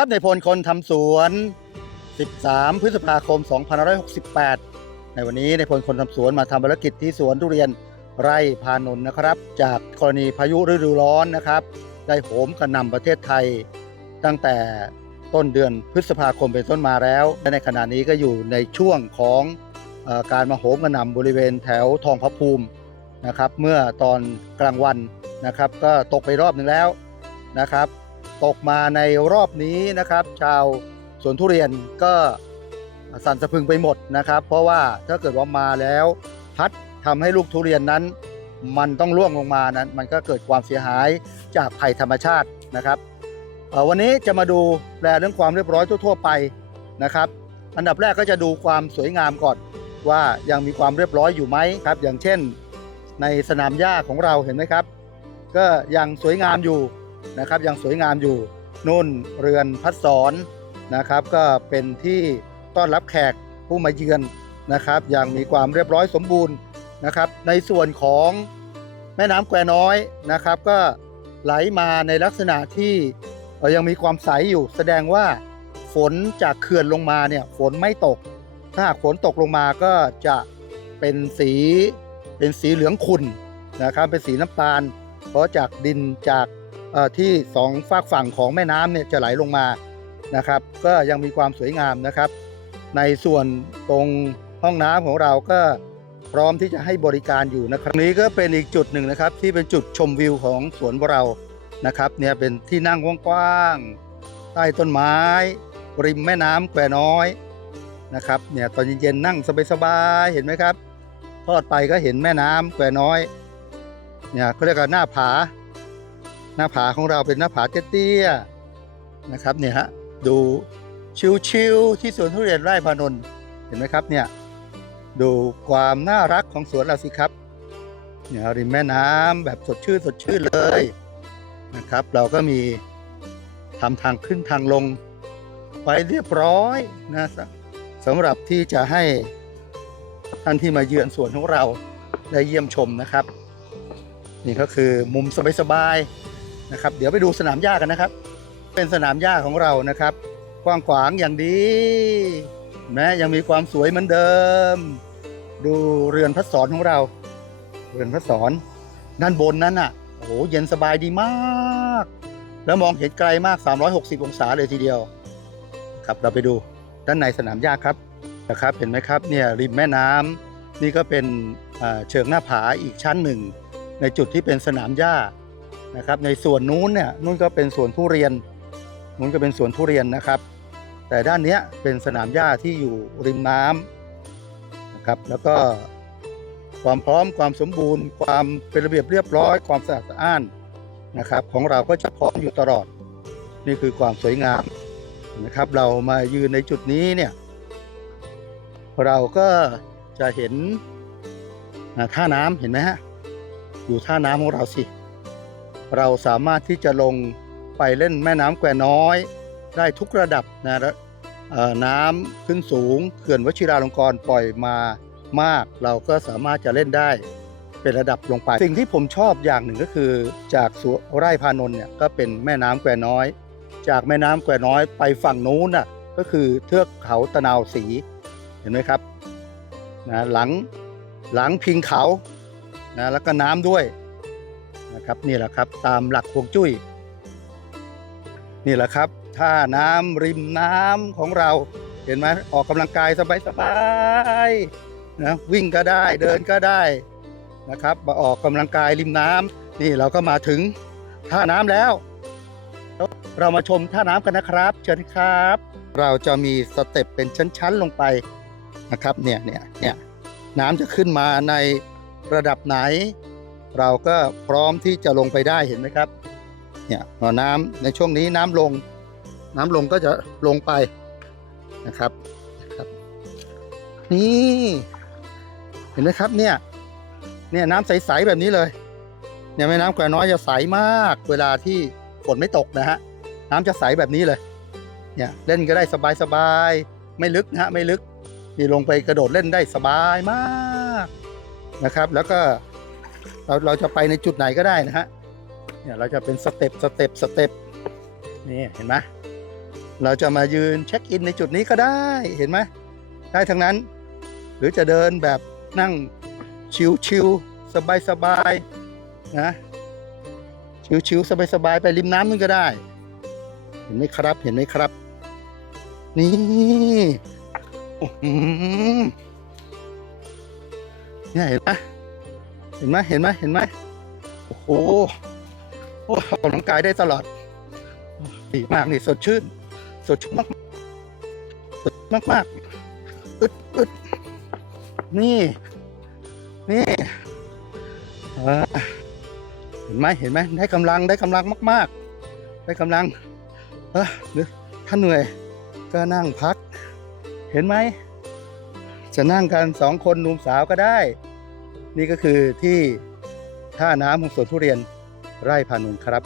ครับในพลคนทำสวน 13 พฤษภาคม 2568 ในวันนี้ในพลคนทำสวนมาทำภารกิจที่สวนทุเรียนไร่พานนท์นะครับ จากกรณีพายุฤดูร้อนนะครับ ได้โหมกระหน่ำประเทศไทย ตั้งแต่ต้นเดือนพฤษภาคมเป็นต้นมาแล้ว และในขณะนี้ก็อยู่ในช่วงของออการมาโหมกระหน่ำบริเวณแถวทองพระภูมินะครับ เมื่อตอนกลางวันนะครับ ก็ตกไปรอบหนึ่งแล้วนะครับ ตกมาในรอบนี้นะครับ ชาวสวนทุเรียนก็สั่นสะพึงไปหมดนะครับ เพราะว่าถ้าเกิดว่ามาแล้ว พัดทำให้ลูกทุเรียนนั้น มันต้องร่วงลงมานั้น มันก็เกิดความเสียหายจากภัยธรรมชาตินะครับวันนี้จะมาดูแลเรื่องความเรียบร้อยทั่ว ๆ ไปนะครับ อันดับแรกก็จะดูความสวยงามก่อนว่ายังมีความเรียบร้อยอยู่ไหมครับ อย่างเช่น ในสนามหญ้าของเราเห็นไหมครับ ก็ยังสวยงามอยู่ นะครับยังสวยงามอยู่นุ่นเรือนพัดสอนนะครับ ก็เป็นที่ต้อนรับแขกผู้มาเยือนนะครับ อย่างมีความเรียบร้อยสมบูรณ์นะครับ ในส่วนของแม่น้ำแควน้อยนะครับ ก็ไหลมาในลักษณะที่ยังมีความใสอยู่ แสดงว่าฝนจากเขื่อนลงมาเนี่ยฝนไม่ตก ถ้าหากฝนตกลงมาก็จะเป็นสีเป็นสีเหลืองขุ่นนะครับ เป็นสีน้ำตาล เพราะจากดินจาก ที่สองฝากฝั่งของแม่น้ำเนี่ยจะไหลลงมานะครับ ก็ยังมีความสวยงามนะครับ ในส่วนตรงห้องน้ำของเราก็พร้อมที่จะให้บริการอยู่นะครับนี้ก็เป็นอีกจุดหนึ่งนะครับ ที่เป็นจุดชมวิวของสวนของเรานะครับ เนี่ยเป็นที่นั่งกว้างๆใต้ต้นไม้ ริมแม่น้ำแควน้อยนะครับ เนี่ยตอนเย็นๆนั่งสบายๆเห็นไหมครับ ทอดไปก็เห็นแม่น้ำแควน้อยเนี่ยเขาเรียกว่าหน้าผา หน้าผาของเราเป็นหน้าผาเตี้ยๆนะครับเนี่ยฮะดูชิวๆที่สวนทุเรียนไร่พานนท์เห็นไหมครับเนี่ยดูความน่ารักของสวนเราสิครับเนี่ยริมแม่น้ำแบบสดชื่นสดชื่นเลยนะครับ เราก็มีทำทางขึ้นทางลงไว้เรียบร้อยนะสสำหรับที่จะให้ท่านที่มาเยือนสวนของเราได้เยี่ยมชมนะครับ นี่ก็คือมุมสบายๆ นะครับ เดี๋ยวไปดูสนามหญ้ากันนะครับ เป็นสนามหญ้าของเรานะครับ กว้างขวางอย่างดีแม้ยังมีความสวยเหมือนเดิม ดูเรือนพัดสอนของเรา เรือนพัดสอนด้านบนนั้นอะโอ้โหเย็นสบายดีมาก แล้วมองเห็นไกลมาก 360 องศาเลยทีเดียว ครับเราไปดูด้านในสนามหญ้าครับนะครับ เห็นไหมครับเนี่ยริมแม่น้ำนี่ก็เป็นเชิงหน้าผาอีกชั้นหนึ่ง ในจุดที่เป็นสนามหญ้า นะครับในส่วนนู้นเนี่ยนู้นก็เป็นสวนทุเรียนนู้นก็เป็นสวนทุเรียนนะครับ แต่ด้านนี้เป็นสนามหญ้าที่อยู่ริมน้ำนะครับแล้วก็ความพร้อมความสมบูรณ์ ความเป็นระเบียบเรียบร้อย ความสะอาดสะอ้านนะครับ ของเราก็จะพร้อมอยู่ตลอด นี่คือความสวยงามนะครับ เรามายืนในจุดนี้เนี่ยเราก็จะเห็นท่าน้ำเห็นไหมฮะอยู่ท่าน้ำของเราสิ เราสามารถที่จะลงไปเล่นแม่น้ำแควน้อย ได้ทุกระดับนะและเอ่อน้ำขึ้นสูงเขื่อนวชิราลงกรณ์ปล่อยมามาก เราก็สามารถจะเล่นได้เป็นระดับลงไป สิ่งที่ผมชอบอย่างหนึ่งก็คือ จากสวนไร่พานนท์เนี่ยก็เป็นแม่น้ำแควน้อย จากแม่น้ำแควน้อยไปฝั่งนู้นน่ะก็คือเทือกเขาตะนาวสีเห็นไหมครับนะหลังหลังพิงเขานะแล้วก็น้ำด้วย นะครับนี่แหละครับตามหลักฮวงจุ้ยนี่แหละครับท่าน้ำริมน้ำของเราเห็นไหมออกกำลังกายสบายๆนะวิ่งก็ได้เดินก็ได้นะครับมาออกกำลังกายริมน้ำนี่เราก็มาถึงท่าน้ำแล้วเรามาชมท่าน้ำกันนะครับ เชิญครับ เราจะมีสเต็ปเป็นชั้นๆลงไปนะครับเนี่ยเนี่ยเนี่ยน้ำจะขึ้นมาในระดับไหน เราก็พร้อมที่จะลงไปได้เห็นไหมครับ เนี่ยพอน้ำในช่วงนี้น้ำลง น้ำลงก็จะลงไปนะครับนะครับนี่เห็นไหมครับเนี่ยเนี่ยน้ำใสๆแบบนี้เลยเนี่ยแม่น้ำแควน้อยจะใสมาก เวลาที่ฝนไม่ตกนะฮะน้ำจะใสแบบนี้เลยเนี่ยเล่นก็ได้สบายๆไม่ลึกนะฮะไม่ลึกนี่ลงไปกระโดดเล่นได้สบายมากนะครับ แล้วก็ เราเราจะไปในจุดไหนก็ได้นะฮะเนี่ยเราจะเป็นสเต็ปสเต็ปสเต็ปนี่เห็นไหมเราจะมายืนเช็คอินในจุดนี้ก็ได้เห็นไหมได้ทั้งนั้น หรือจะเดินแบบนั่งชิวๆสบายๆนะชิวๆสบายๆไปริมน้ำนึงก็ได้ เห็นไหมครับเห็นไหมครับ นี่อื้อหือเนี่ยเห็นไหม เห็นไหมเห็นไหมเห็นไหมโอ้โหโอ้ออกกำลังกายได้ตลอด ดีมากนี่สดชื่น สดชื่นมากสดมากมากอึดอึดนี่ นี่เห็นไหมเห็นไหมได้กำลังได้กำลังมาก ๆ ได้กำลัง เออหรือถ้าเหนื่อย ก็นั่งพัก เห็นไหมจะนั่งกันสองคนหนุ่มสาวก็ได้ นี่ก็คือที่ท่าน้ำของสวนทุเรียนไร่พานุนครับ